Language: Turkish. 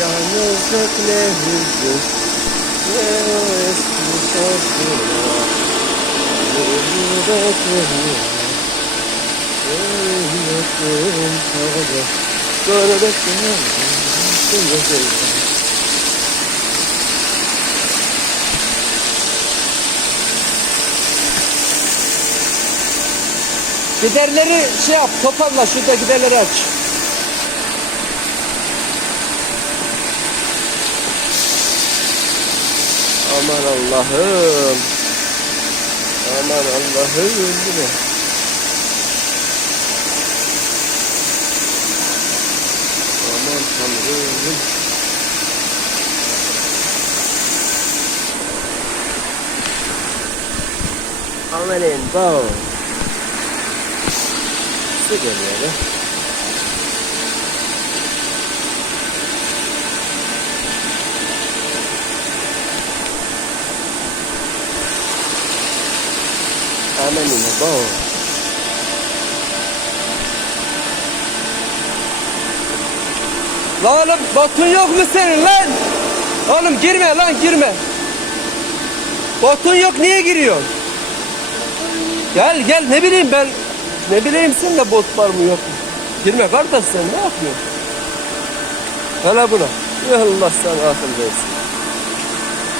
yalnızlık ne hüzün Ne o eski sözler Yürek veriyor Ölmedim kaldı Gördüklerim Gözlerim Giderleri şey yap, toparla şurada giderleri aç. Aman Allah'ım. Aman Allah'ım. Bu ne? Aman Tanrım. Amanın bağ. Su geliyor be. Amanın bağ. Lan oğlum botun yok mu senin lan? Oğlum girme lan girme. Botun yok niye giriyorsun? Gel gel ne bileyim ben. Ne bileyim sen de bot var mı yok mu? Girme kardeş sen ne yapıyorsun? Hele buna. Allah sana akıl versin.